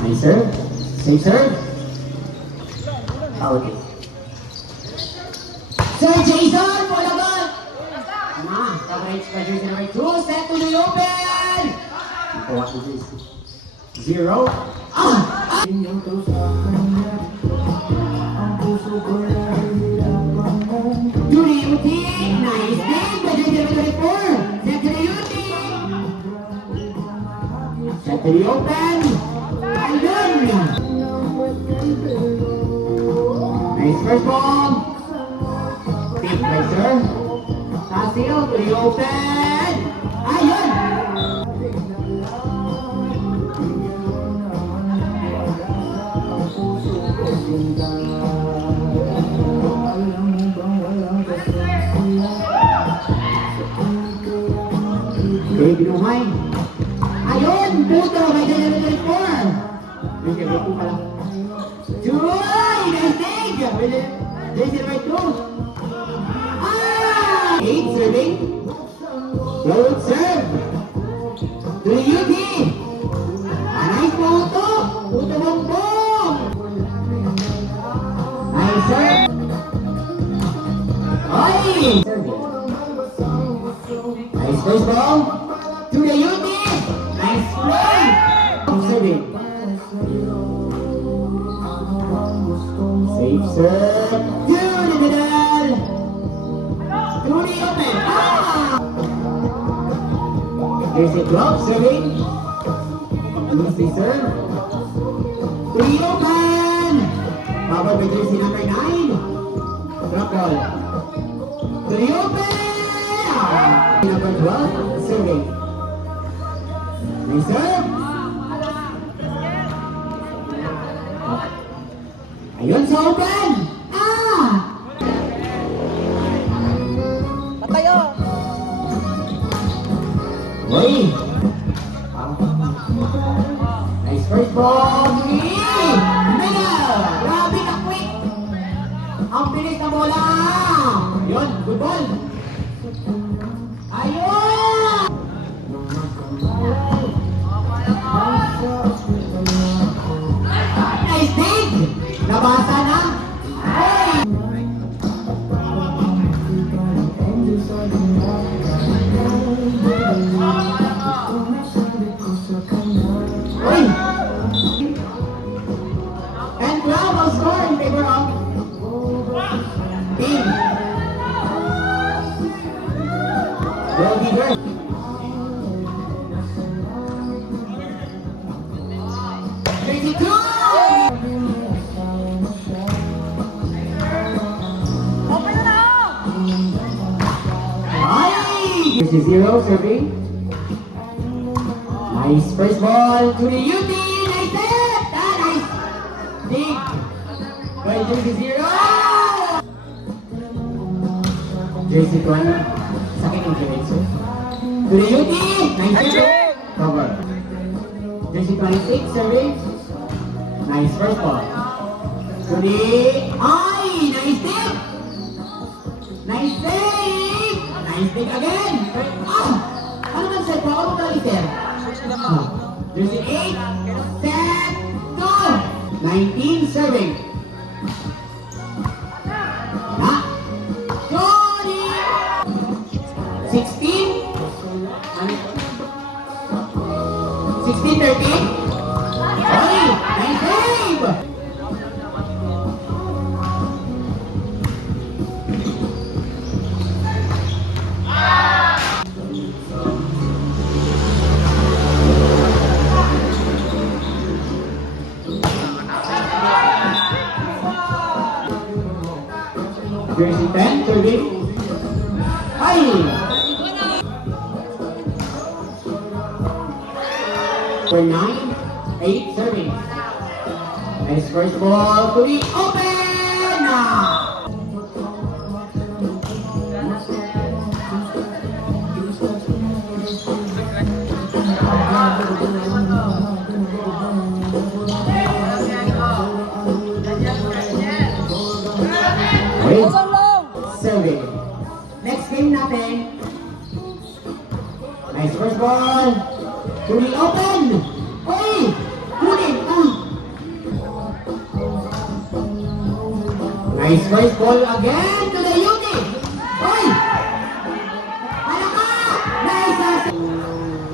Nice serve. Safe serve. Out. Sir Jason, for the ball. Tama, coverage by jersey number 2. Set to the open. Ito, what is this? 0. Yuri Uti, nice game by jersey number 24. Set to the Uti. Set to the open. Ayun. Nice first ball. Tip by sir. Tasil to the open. Ayun. Okay, binuhay. Ayun, puto by the level 4. May level 2 pala. Joy! Nice dig! There's the right two. 8 serving. Load serve. To the UP. Nice puto. Puto bongbong. Nice serve. Ay! Nice first ball. To the UP. Nice play. Serving. Safe serve. To the middle. To the open. Here's a drop serving. Easy serve. To the open. Power by jersey number 9. Drop ball. To the open. Number 12. Serving. Nice serve. Ayun sa open! Patayo! Uy! Nice first ball! Middle! Grabe na quick! Ang bilis na bola! Ayun, good ball! Ayun! Nice dig! Nabasa na! Hey! Hey! And Cloud will score in favor of team. Brody Bird. This is 0 serving. Nice first ball to the UP. Nice set. Nice. Dig. By jersey 0. Jersey 20. Second increment, sir. To the UP. Nice set. Cover. Jersey 26 serving. Nice first ball. To the... Ay! Nice dig. Nice save. Nice dig again! Ano man set? Baka mo galit, sir? Jersey 8, set, go! 19 serving. Na? Johnny! 16? 16-13? Ay! Nice save! Jersey 10, serving. Ay! For 9, 8, serving. Nice first ball to the open! Serving. Next game natin. Nice first ball. To the open. Hey! Kunin. Nice first ball again to the unit. Oy! Ano ka? Nice as...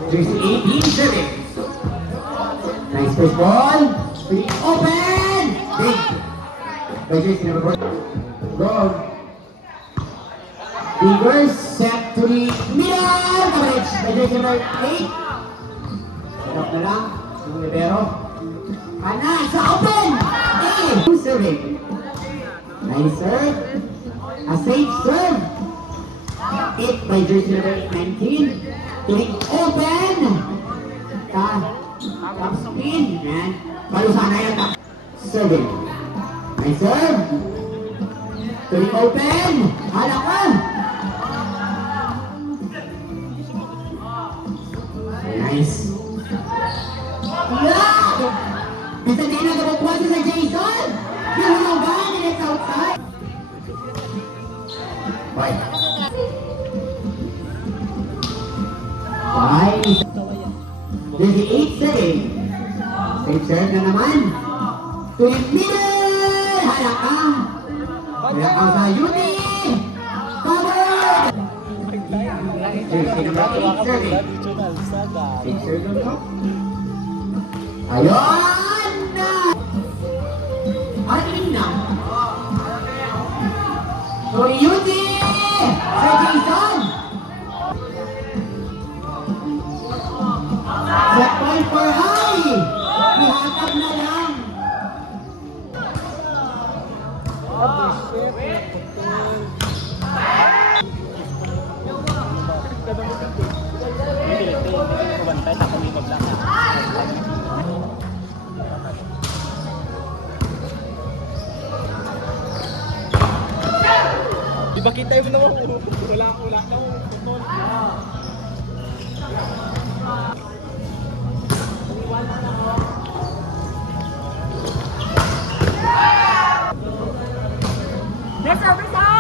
Jersey 18 serving. Nice first ball. Free open. Big. By Jersey number 4. Goal. Bigger set to the middle. Coverage by Jersey number 8. Sarap na lang. Yung libero. Ana sa open. Serving. Nice serve. A safe serve. 8 by jersey number 19. Tuling open. Top spin. Yan. Baru sana yan. Serving. Nice serve. Tuling open. Hala ka. Nice. Yeah! Nasa tayo na nagpupunta sa Jason. Hulugan and it's outside. Bye. Bye. There's the 8 save. Safe serve na naman. To the middle. Halaka. Halaka sa Yuni. Cover. Jersey number 8 serving. Safe serve na to. Ayun na. Anin na. So, Yuti! Sa Jason! Set point for high! Ihatag na lang. Di ba kita yung naman? Wala na ako. Next service now!